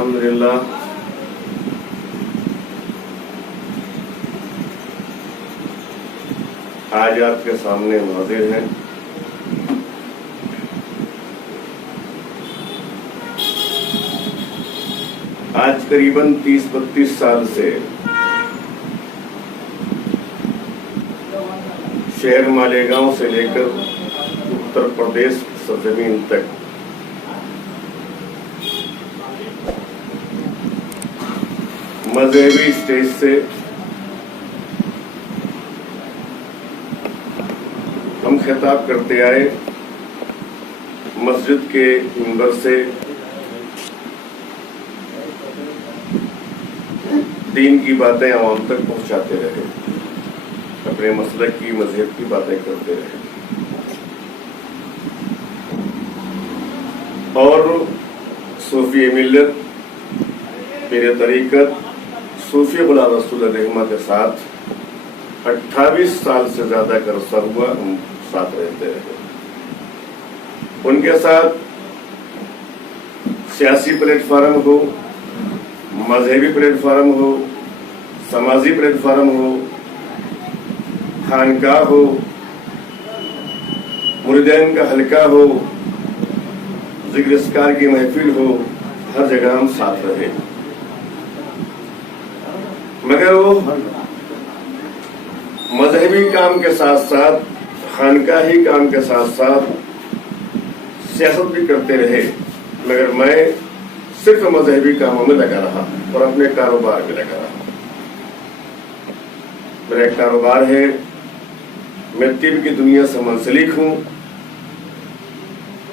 अल्हम्दुलिल्लाह आज आपके सामने हाजिर हैं। आज करीबन 30-32 साल से शहर मालेगांव से लेकर उत्तर प्रदेश सरजमीन तक मजहबी स्टेज से हम खिताब करते आए, मस्जिद के मिंबर से दीन की बातें आवाम तक पहुंचाते रहे, अपने मसलक की मजहब की बातें करते रहे और सूफी मिल्लत पीर तरीकत सूफी गुलाम रसूल रहमा के साथ 28 साल से ज्यादा का अरसा हुआ हम साथ रहते रहे। उनके साथ सियासी प्लेटफार्म हो, मजहबी प्लेटफार्म हो, समाजी प्लेटफार्म हो, खानकाह हो, मुरीदैन का हल्का हो, जिक्र अस्कार की महफिल हो, हर जगह हम साथ रहे। मगर वो मजहबी काम के साथ साथ, खानकाही काम के साथ साथ सियासत भी करते रहे, मगर मैं सिर्फ मजहबी कामों में लगा रहा और अपने कारोबार में लगा रहा। मेरा एक कारोबार है, मैं तिब की दुनिया से मुंसलिक हूं,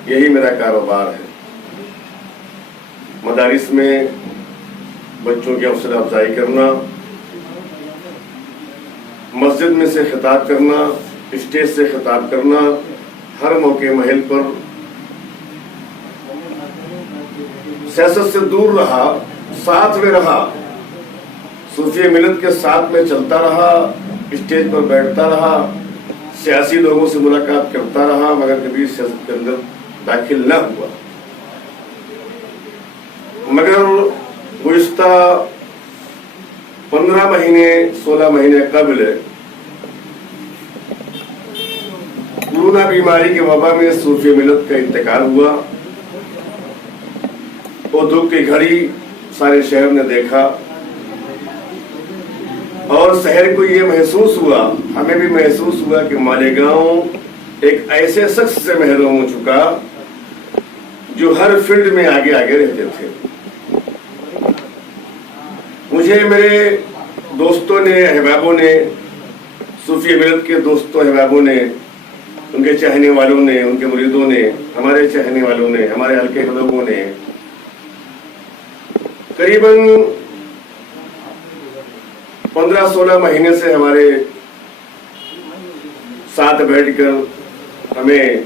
यही मेरा कारोबार है। मदारिस में बच्चों की हौसला अफजाई करना, मस्जिद में से खिताब करना, स्टेज से खिताब करना, हर मौके महल पर सियासत से दूर रहा, साथ में रहा, सूफी मिलत के साथ में चलता रहा, स्टेज पर बैठता रहा, सियासी लोगों से मुलाकात करता रहा, मगर कभी सियासत के अंदर दाखिल न हुआ। मगर गुज़िश्ता 15 महीने 16 महीने कबल कोरोना बीमारी की वबा में सूफी मिलत का इंतकाल हुआ। वो दुख की घड़ी सारे शहर ने देखा और शहर को ये महसूस हुआ, हमें भी महसूस हुआ कि मालेगांव एक ऐसे शख्स से महरूम हो चुका जो हर फील्ड में आगे आगे रहते थे। मुझे मेरे दोस्तों ने, अहबाबों ने, सूफी मिलत के दोस्तों अहबाबों ने, उनके चाहने वालों ने, उनके मुरीदों ने, हमारे चाहने वालों ने, हमारे हल्के के लोगों ने करीबन 15-16 महीने से हमारे साथ बैठकर हमें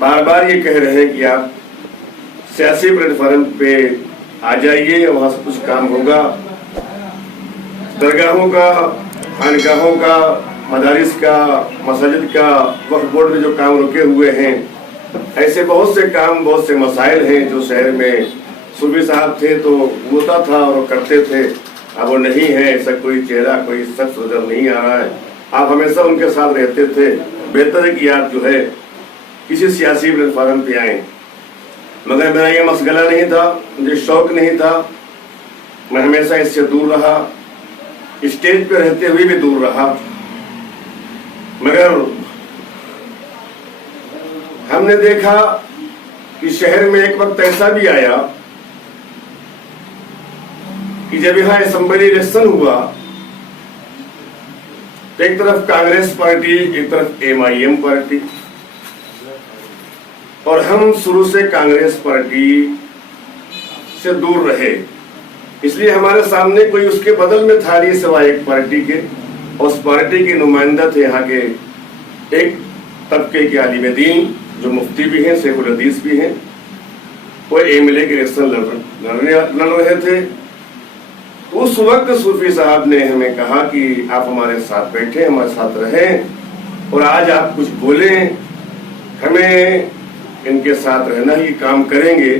बार बार ये कह रहे हैं कि आप सियासी प्लेटफार्म पे आ जाइए, वहां से कुछ काम होगा। दरगाहों का, खानकाहों का, मदारिस का, मस्जिद का, वक्फ बोर्ड में जो काम रुके हुए हैं, ऐसे बहुत से काम, बहुत से मसाइल हैं जो शहर में सूफी साहब थे तो होता था और करते थे, अब वो नहीं है। ऐसा कोई चेहरा, कोई शख्स नजर नहीं आ रहा है। आप हमेशा उनके साथ रहते थे, बेहतर है कि आप जो है किसी सियासी प्लेटफार्म पे आए। मगर मेरा ये मसगला नहीं था, मुझे शौक नहीं था, मैं हमेशा इससे दूर रहा, स्टेज पे रहते हुए भी दूर रहा। मगर हमने देखा कि शहर में एक वक्त ऐसा भी आया कि जब यहाँ असेंबली इलेक्शन हुआ तो एक तरफ कांग्रेस पार्टी, एक तरफ MIM पार्टी, और हम शुरू से कांग्रेस पार्टी से दूर रहे। इसलिए हमारे सामने कोई उसके बदल में था नहीं सिवाय एक पार्टी के, और उस पार्टी के नुमाइंदा थे यहाँ के एक तबके के आलिम दीन जो मुफ्ती भी हैं, शेखुल हदीस भी हैं। वो MLA के इलेक्शन लड़ रहे थे। उस वक्त सूफी साहब ने हमें कहा कि आप हमारे साथ बैठे, हमारे साथ रहें और आज आप कुछ बोलें, हमें इनके साथ रहना ही काम करेंगे।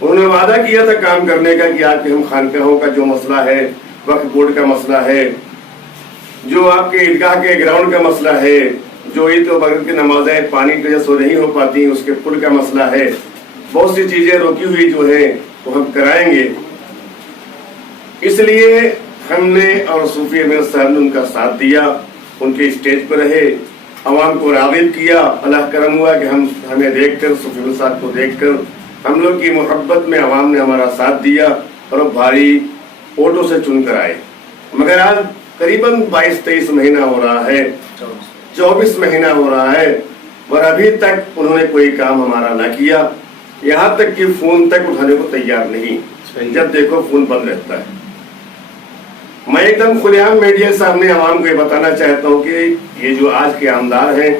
انہوں نے وعدہ کیا تھا کام کرنے کا کہ آپ کے ہم خانقاہوں کا جو مسئلہ ہے، وقف بورڈ کا مسئلہ ہے، جو آپ کے عیدگاہ کے گراؤنڈ کا مسئلہ ہے، جو عید و بقرعید کی نمازیں پانی کی وجہ سے نہیں ہو پاتی اس کے پل کا مسئلہ ہے، بہت سی چیزیں روکی ہوئی جو ہیں وہ ہم کرائیں گے۔ اس لیے ہم نے اور صوفی امیر صاحب نے ان کا ساتھ دیا، ان کے اسٹیج پر رہے، عوام کو راغب کیا۔ اللہ کرم ہوا کہ ہمیں دیکھ کر، صوفی امیر صاحب کو دیکھ کر ہم لوگ کی محبت میں عوام نے ہمارا ساتھ دیا اور بھاری ووٹوں سے چن کر آئے۔ مگر آج قریباً 22-23 مہینہ ہو رہا ہے، 24 مہینہ ہو رہا ہے، اور ابھی تک انہوں نے کوئی کام ہمارا نہ کیا، یہاں تک کہ فون تک اٹھانے کو تیار نہیں، جب دیکھو فون بند رہتا ہے۔ میں ایک دم کھلے عام میڈیا کے سامنے عوام کو یہ بتانا چاہتا ہوں کہ یہ جو آج کے عامدار ہیں،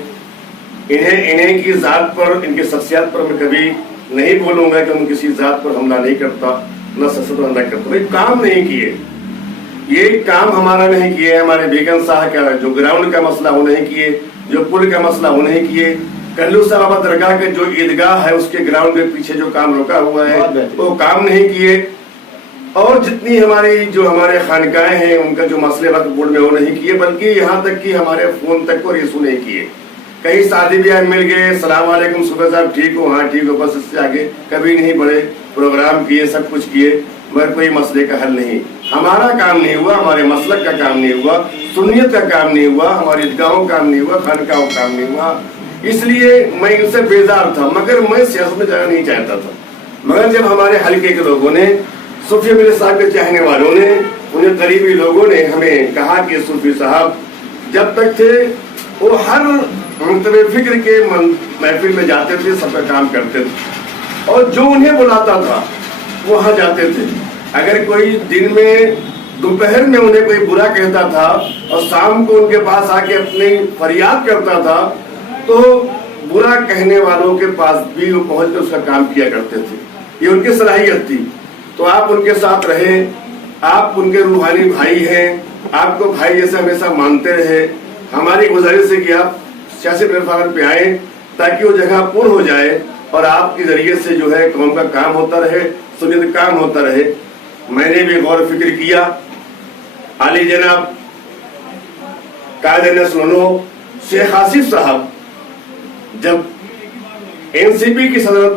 انہیں کی ذات پر، ان کی شخصیت پر میں کبھی نہیں بولوں گا کہ ہم کسی ذات پر حملہ نہیں کرتا، نہ شخصیت پر حملہ کرتا۔ یہ کام نہیں کیے، یہ کام ہمارا نہیں کیے، ہمارے بیگم صاحب کا جو گراؤنڈ کا مسئلہ وہ نہیں کیے، جو پل کا مسئلہ وہ نہیں کیے، کلو صاحب درگاہ کے جو عیدگاہ ہے اس کے گراؤنڈ کے پیچھے جو کام رکا ہوا ہے وہ کام نہیں کیے، اور جتنی ہمارے خانقاہیں ہیں ان کا جو مسئلے وقت بورڈ میں وہ نہیں کیے، بلکہ یہاں تک کہ ہمارے فون تک کو ریسو نہیں کیے۔ کئی شادی بیاہ مل گئے، السلام علیکم صبح صاحب ٹھیک ہو؟ ہاں ٹھیک ہو، بس اس سے آگے کبھی نہیں بڑھے، پروگرام کیے، سب کچھ کیے، مگر کوئی مسئلے کا حل نہیں۔ ہمارا کام نہیں ہوا، ہمارے مسلک کا کام نہیں ہوا، سنیت کا کام نہیں ہوا، ہماری عیدگاہوں کا کام نہیں ہوا، خانقاہوں کا کام نہیں ہوا۔ اس لیے میں ان سے بیزار تھا، مگر میں سیاست میں جانا نہیں چاہتا تھا۔ مگر جب ہمارے حلقے کے لوگوں نے، صوفی امیر صاحب کے چاہنے والوں نے، انہیں قریبی لوگوں نے ہمیں کہا کہ صوفی صاحب جب تک تھے وہ ہر مکتب فکر کے محفل میں جاتے تھے، سب کا کام کرتے تھے، اور جو انہیں بلاتا تھا وہاں جاتے تھے۔ اگر کوئی دن میں، دوپہر میں انہیں کوئی برا کہتا تھا اور شام کو ان کے پاس آ کے اپنی فریاد کرتا تھا، تو برا کہنے والوں کے پاس بھی وہ پہنچ کر اس کا کام کیا کرتے تھے۔ یہ ان کی صلاحیت تھی۔ تو آپ ان کے ساتھ رہے، آپ ان کے روحانی بھائی ہیں، آپ کو بھائی جیسے ہمیشہ مانتے رہے۔ ہماری گزارش ہے کہ آپ سیاسی پلیٹ فارم پہ آئیں تاکہ وہ جگہ پر ہو جائے اور آپ کے ذریعے سے جو ہے قوم کا کام ہوتا رہے، سنت کام ہوتا رہے۔ میں نے بھی غور و فکر کیا۔ علی جناب قائد نسلونو شیخ آصف صاحب جب NCP کی صدارت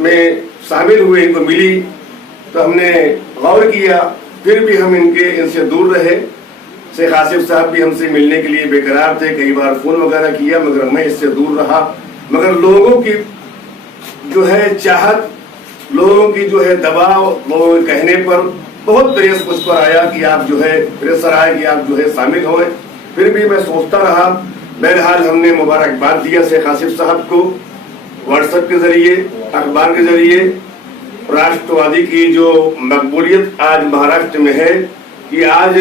میں شامل ہوئے، ان کو ملی، تو ہم نے غور کیا، پھر بھی ہم ان سے دور رہے۔ شیخ آصف صاحب بھی ہم سے ملنے کے لیے بے قرار تھے، کئی بار فون وغیرہ کیا، مگر میں اس سے دور رہا۔ مگر لوگوں کی جو ہے چاہت، لوگوں کی جو ہے دباؤ، لوگوں کے کہنے پر بہت پریس مجھ پر آیا کہ آپ جو ہے پریسر آئے کہ آپ جو ہے شامل ہوئے۔ پھر بھی میں سوچتا رہا۔ بہرحال ہم نے مبارکباد دیا شیخ آصف صاحب کو، واٹس ایپ کے ذریعے، اخبار کے ذریعے۔ راشٹروادی کی جو مقبولیت آج مہاراشٹر میں ہے کہ آج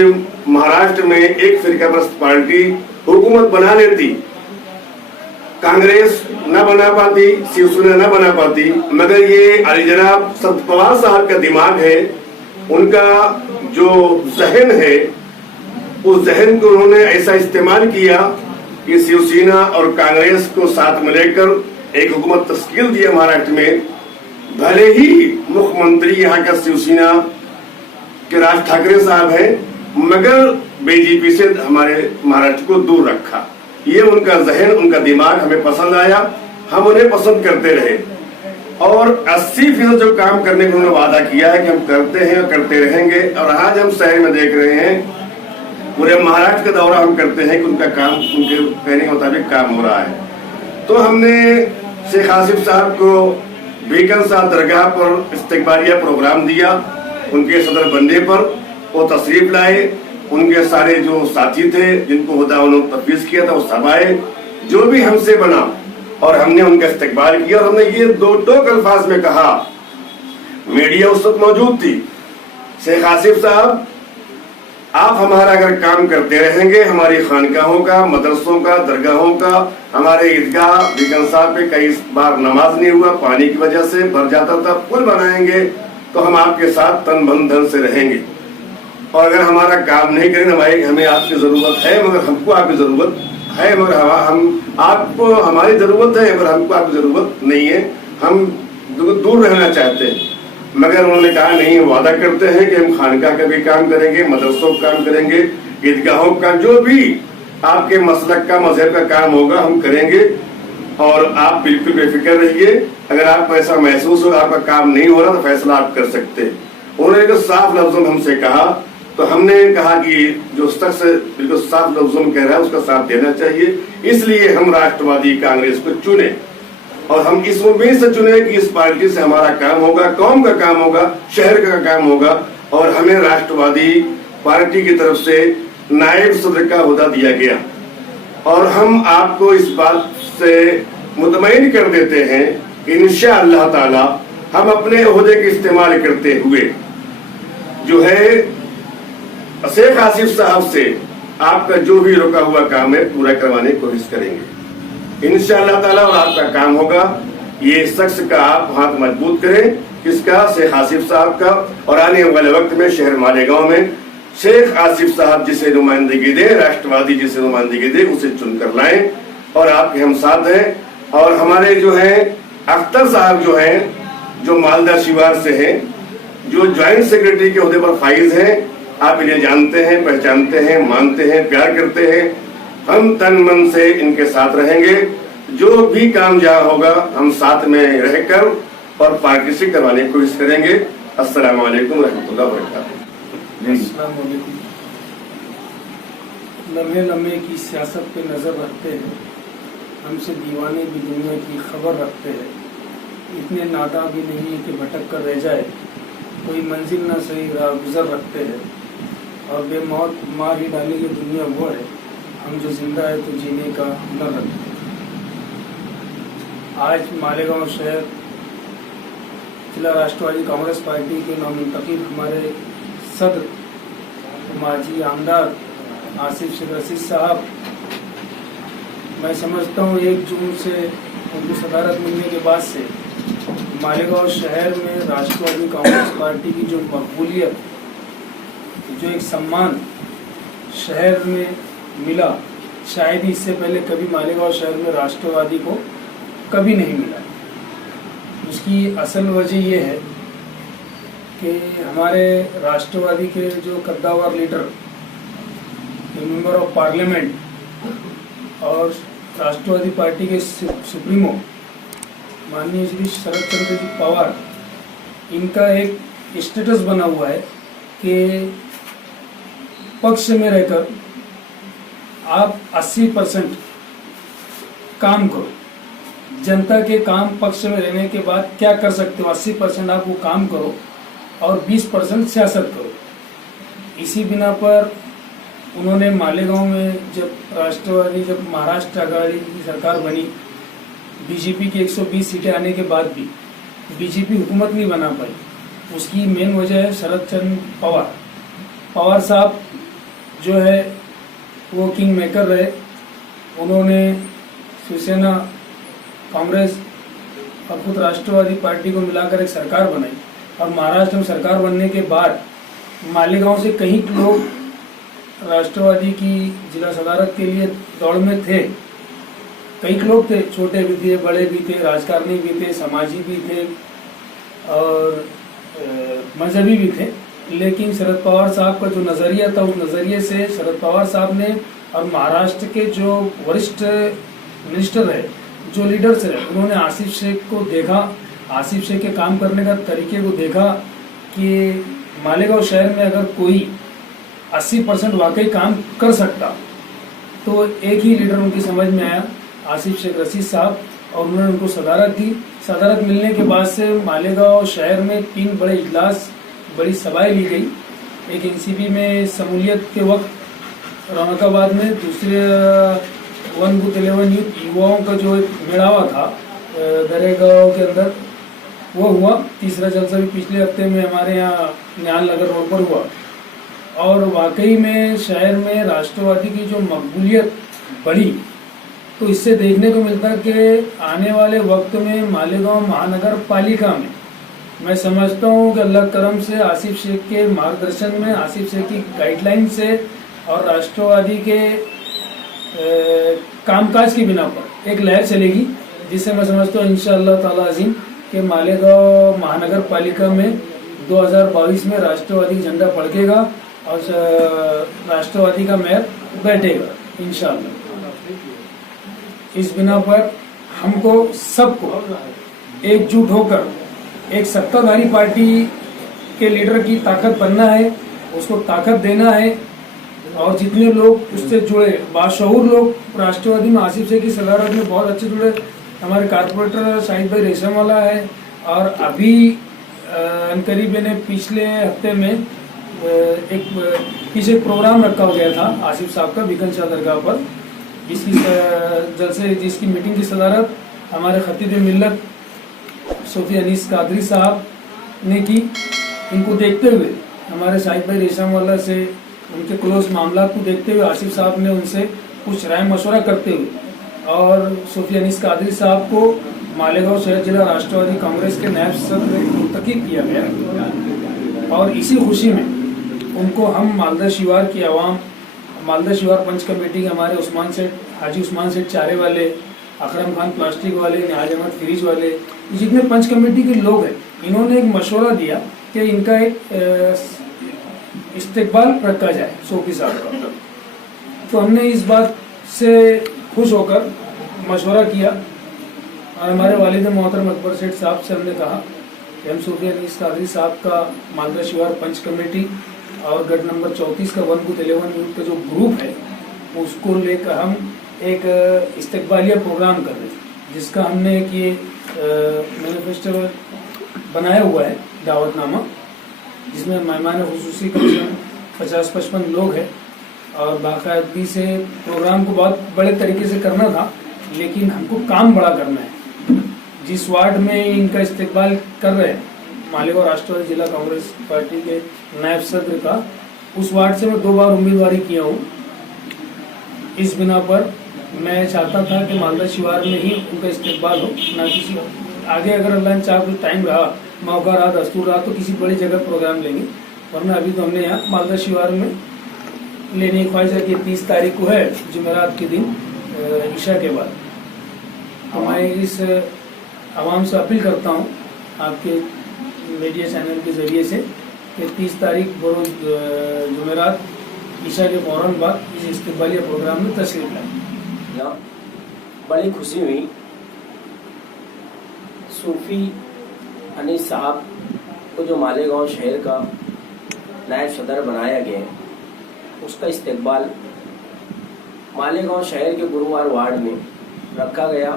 مہاراشٹر میں ایک فرقہ پرست پارٹی حکومت بنا لیتی، کانگریس نہ بنا پاتی، شیو سینا نہ بنا پاتی، مگر یہ علی جناب شرد پوار صاحب کا دماغ ہے، ان کا جو ذہن ہے، اس ذہن کو انہوں نے ایسا استعمال کیا کہ شیو سینا اور کانگریس کو ساتھ میں لے کر ایک حکومت تشکیل دیا مہاراشٹر میں۔ بھلے ہی مکھ منتری یہاں کا شیو سینا کے راج ٹھاکرے صاحب ہیں، مگر BJP سے ہمارے مہاراشٹر کو دور رکھا۔ یہ ان کا ذہن، ان کا دماغ ہمیں پسند آیا، ہم انہیں پسند کرتے رہے، اور 80% جو کام کرنے کا انہوں نے وعدہ کیا ہے کہ ہم کرتے ہیں اور کرتے رہیں گے۔ اور آج ہم شہر میں دیکھ رہے ہیں، پورے مہاراشٹر کا دورہ ہم کرتے ہیں کہ ان کا کام، ان کے کہنے کے مطابق کام ہو رہا ہے۔ تو ہم نے شیخ آصف صاحب کو بیگم صاحب درگاہ پر استقبالیہ پروگرام دیا، ان کے صدر بننے پر وہ تشریف لائے، ان کے سارے جو ساتھی تھے جن کو خدا انہوں نے تفویض کیا تھا وہ سب آئے، جو بھی ہم سے بنا، اور ہم نے ان کا استقبال کیا۔ اور ہم نے یہ دو ٹوک الفاظ میں کہا، میڈیا اس وقت موجود تھی، شیخ آصف صاحب آپ ہمارا اگر کام کرتے رہیں گے، ہماری خانقاہوں کا، مدرسوں کا، درگاہوں کا، ہمارے عیدگاہ بیگم صاحب پہ کئی بار نماز نہیں ہوا، پانی کی وجہ سے بھر جاتا تھا، پل بنائیں گے تو ہم آپ کے ساتھ تن من دھن سے رہیں گے، اور اگر ہمارا کام نہیں کریں گے، ہمیں آپ کی ضرورت ہے، مگر ہم کو آپ کی ضرورت ہے، مگر ہم آپ کو ہماری ضرورت ہے، مگر ہم کو آپ کی ضرورت نہیں ہے۔ ہم दूर रहना चाहते हैं, मगर उन्होंने कहा नहीं, हम वादा करते हैं कि हम खानकाह का भी काम करेंगे, मदरसों का काम करेंगे, ईदगाहों का, जो भी आपके मसलक का मजहब का काम होगा हम करेंगे, और आप बिल्कुल बेफिक्र रहिए। अगर आपको ऐसा महसूस हो आपका काम नहीं हो रहा तो फैसला आप कर सकते हैं। उन्होंने जो साफ लफ्जों में हमसे कहा, तो हमने कहा कि जो शख्स बिल्कुल साफ लफ्जों में कह रहा है उसका साथ देना चाहिए, इसलिए हम राष्ट्रवादी कांग्रेस को चुने, और हम इस उम्मीद से चुने कि इस पार्टी से हमारा काम होगा, कौम का काम होगा, शहर का काम होगा, और हमें राष्ट्रवादी पार्टी की तरफ से नायब सदर का ओहदा दिया गया। और हम आपको इस बात से मुतमईन कर देते हैं कि इंशाअल्लाह ताला हम अपने ओहदे के इस्तेमाल करते हुए जो है शेख आसिफ साहब से आपका जो भी रुका हुआ काम है पूरा करवाने की कोशिश करेंगे इंशाअल्लाह ताला, और आपका काम होगा। ये शख्स का आप हाथ मजबूत करें, किसका? शेख आसिफ साहब का। और आने वाले वक्त में शहर मालेगांव में शेख आसिफ साहब जिसे नुमाइंदगी दे, राष्ट्रवादी जिसे नुमाइंदगी दे, उसे चुनकर लाएं, और आपके हम साथ हैं। और हमारे जो हैं अख्तर साहब जो हैं, जो मालदा शिवार से हैं, जो ज्वाइंट सेक्रेटरी के ओहदे पर फाइज हैं, आप इन्हें जानते हैं, पहचानते हैं, मानते हैं, प्यार करते हैं। हम तन मन से इनके साथ रहेंगे, जो भी काम जहाँ होगा हम साथ में रहकर और पार्टी से करवाने की कोशिश करेंगे। अस्सलाम वालेकुम रहमतुल्लाह व बरकातहू। लम्हे लम्हे की सियासत पे नज़र रखते हैं, हमसे दीवाने भी दुनिया की खबर रखते हैं, इतने नादा भी नहीं कि भटक कर रह जाए, कोई मंजिल ना सही राह गुजर रखते हैं, और बेमौत मार ही डालेंगे दुनिया वो है, हम जो जिंदा है तो जीने का हुनर रखते हैं। आज मालेगांव शहर जिला राष्ट्रवादी कांग्रेस पार्टी के नामुंतखब हमारे सदर माजी आमदार आसिफ शेख रशीद साहब, मैं समझता हूँ 1 जून से उनको सदारत मिलने के बाद से मालेगांव शहर में राष्ट्रवादी कांग्रेस पार्टी की जो मकबूलियत, जो एक सम्मान शहर में मिला, शायद ही इससे पहले कभी मालेगांव शहर में राष्ट्रवादी को कभी नहीं मिला। उसकी असल वजह ये है कि हमारे राष्ट्रवादी के जो कद्दावर लीडर, मेंबर ऑफ पार्लियामेंट और राष्ट्रवादी पार्टी के सुप्रीमो माननीय श्री शरद चंद्र जी पवार, इनका एक स्टेटस बना हुआ है कि पक्ष में रहकर आप 80% काम करो, जनता के काम पक्ष में रहने के बाद क्या कर सकते हो, 80% आप वो काम करो और 20% सियासत करो। इसी बिना पर उन्होंने मालेगांव में जब महाराष्ट्र आघाड़ी की सरकार बनी, बीजेपी की 120 सीटें आने के बाद भी बीजेपी हुकूमत नहीं बना पाई। उसकी मेन वजह है शरद चंद्र पवार साहब जो है वो किंग मेकर रहे। उन्होंने शिवसेना, कांग्रेस और खुद राष्ट्रवादी पार्टी को मिलाकर एक सरकार बनाई, और महाराष्ट्र में सरकार बनने के बाद मालेगांव से कई लोग राष्ट्रवादी की जिला सदारत के लिए दौड़ में थे। कई लोग थे, छोटे भी थे, बड़े भी थे, राजकारणी भी थे, समाजी भी थे और मजहबी भी थे। लेकिन शरद पवार साहब का जो नज़रिया था, उस नज़रिए से शरद पवार साहब ने और महाराष्ट्र के जो वरिष्ठ मिनिस्टर रहे, जो लीडर्स रहे, उन्होंने आसिफ शेख को देखा, आसिफ शेख के काम करने का तरीके को देखा कि मालेगांव शहर में अगर कोई 80% वाकई काम कर सकता, तो एक ही लीडर उनकी समझ में आया, आसिफ शेख रशीद साहब, और उन्होंने उनको सदारत दी। सदारत मिलने के बाद से मालेगांव शहर में 3 बड़े इजलास, बड़ी सभाएं ली गई। एक एनसीपी में शमूलियत के वक्त रौनकाबाद में, दूसरे 1 बूथ 11 युवाओं का जो एक मेड़ावा था दरेगांव के अंदर, वो हुआ। तीसरा जलसा भी पिछले हफ्ते में हमारे यहाँ न्याल नगर रोड पर हुआ। और वाकई में शहर में राष्ट्रवादी की जो मकबूलियत बढ़ी, तो इससे देखने को मिलता कि आने वाले वक्त में मालेगांव महानगर पालिका में मैं समझता हूँ कि अल्लाह करम से आसिफ शेख के मार्गदर्शन में, आसिफ शेख की गाइडलाइन से और राष्ट्रवादी के कामकाज की बिना पर एक लहर चलेगी, जिससे मैं समझता हूँ इंशाअल्लाह ताला अज़ीम कि मालेगांव महानगर पालिका में 2022 में राष्ट्रवादी झंडा फड़केगा और राष्ट्रवादी का मेयर बैठेगा इंशाअल्लाह। इस बिना पर हमको सबको एकजुट होकर एक सत्ताधारी पार्टी के लीडर की ताकत बनना है, उसको ताकत देना है और जितने लोग उससे जुड़े बाशऊर लोग राष्ट्रवादी में आसिफ शेख की सदारत में बहुत अच्छे जुड़े, हमारे कारपोरेटर शाहिद भाई रेशम वाला है और अभी करीब ने पिछले हफ्ते में पीछे प्रोग्राम रखा गया था आसिफ साहब का बीकन शाह दरगाह पर, जिसकी मीटिंग की सदारत हमारे खतीब मिल्लत सूफी अनीस कादरी साहब ने की। इनको देखते हुए हमारे शाहिद भाई रेशम वाला से उनके क्लोज मामला को देखते हुए आसिफ साहब ने उनसे कुछ राय मशवरा करते हुए और सूफी अनीस कादरी साहब को मालेगांव शहर जिला राष्ट्रवादी कांग्रेस के नायब सदर मुंतखब किया गया और इसी खुशी में उनको हम मालदा शिवार की आवाम, मालदा शिवार पंच कमेटी के हमारे उस्मान सेठ, हाजी उस्मान सेठ चारे वाले, अकरम खान प्लास्टिक वाले, निहाज अहमद फ्रिज वाले, जितने पंच कमेटी के लोग हैं, इन्होंने एक मशवरा दिया कि इनका एक इस्तेकबाल रखा जाए सोफी साहब का। तो हमने इस बात से खुश होकर मशवरा किया और हमारे वालिद मोहतरम अकबर सेठ साहब से हमने कहा कि हम सूफी अनीस कादरी साहब का मालदा शिवार पंच कमेटी और गढ़ नंबर 34 का 1 बूथ 11 यूथ का जो ग्रुप है उसको लेकर हम एक इस्तकबालिया प्रोग्राम कर रहे हैं, जिसका हमने एक ये मैनिफेस्टो बनाया हुआ है, दावतनामा, जिसमें मेहमान खुसूसी कम से कम 50-55 लोग हैं और बाकायदगी से प्रोग्राम को बहुत बड़े तरीके से करना था, लेकिन हमको काम बड़ा करना है। जिस वार्ड में इनका इस्तकबाल कर रहे हैं मालेगांव राष्ट्रवादी जिला कांग्रेस पार्टी के नायब सदर का, उस वार्ड से मैं 2 बार उम्मीदवारी किया हूँ। इस बिना पर मैं चाहता था कि मालदा शिवार में ही उनका इस्तकबाल हो, ना किसी आगे अगर अल्लाह ने चाहा कुछ टाइम रहा, मौका रहा, दस्तूर रहा तो किसी बड़ी जगह प्रोग्राम लेंगे, वरना अभी तो हमने यहाँ मालदा शिवार में लेने की ख्वाहिश है कि 30 तारीख को है जुमेरात के दिन ईशा के बाद। तो मैं इस आवाम से अपील करता हूँ आपके मीडिया चैनल के ज़रिए से कि 30 तारीख बरोज जुमेरात ईशा के फौरन बाद इस इस्तकबालिया प्रोग्राम में तशरीफ लाएं। बड़ी खुशी हुई सूफी अनीस साहब को जो मालेगांव शहर का नायब सदर बनाया गया, उसका इस्तकबाल मालेगांव शहर के गुरुवार वार्ड में रखा गया,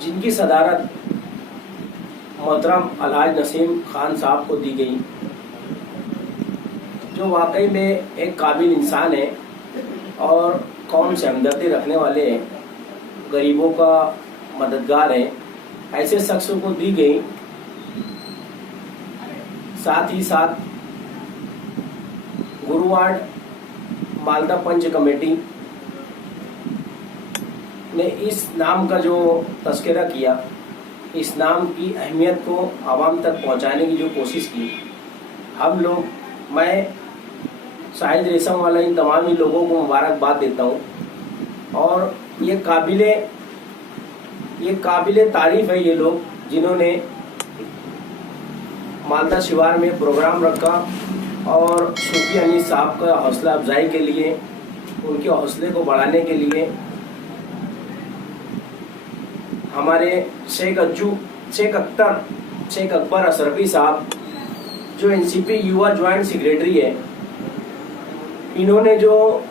जिनकी सदारत मोहतरम अलहाज नसीम खान साहब को दी गई, जो वाकई में एक काबिल इंसान है और कौम से हमदर्दी रखने वाले हैं, गरीबों का मददगार है, ऐसे शख्स को दी गई। साथ ही साथ गुरुवार मालदा पंच कमेटी ने इस नाम का जो तस्करा किया, इस नाम की अहमियत को आवाम तक पहुंचाने की जो कोशिश की, हम लोग, मैं शाहिद रेशम वाला इन तमाम ही लोगों को मुबारकबाद देता हूं और ये काबिले तारीफ है ये लोग जिन्होंने मालदा शिवार में प्रोग्राम रखा और सूफी अनीस साहब का हौसला अफजाई के लिए, उनके हौसले को बढ़ाने के लिए हमारे शेख अकबर अशरफी साहब जो एनसीपी युवा ज्वाइंट सेक्रेटरी है, इन्होंने जो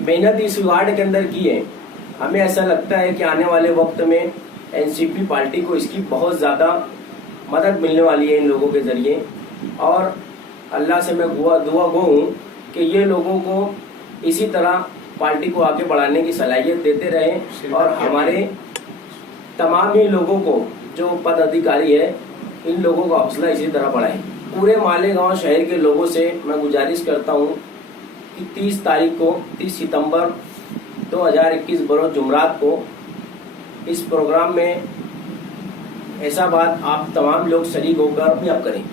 मेहनत इस वार्ड के अंदर की है, हमें ऐसा लगता है कि आने वाले वक्त में एनसीपी पार्टी को इसकी बहुत ज़्यादा मदद मिलने वाली है इन लोगों के ज़रिए। और अल्लाह से मैं दुआ गो हूँ कि ये लोगों को इसी तरह पार्टी को आगे बढ़ाने की सलाहियत देते रहें और हमारे तमाम ही लोगों को जो पद अधिकारी है, इन लोगों का हौसला इसी तरह बढ़ाएं। पूरे मालेगांव शहर के लोगों से मैं गुजारिश करता हूँ कि 30 सितंबर 2021 बरोज जुमरात को इस प्रोग्राम में ऐसा बात आप तमाम लोग शरीक होकर अपने आप करें।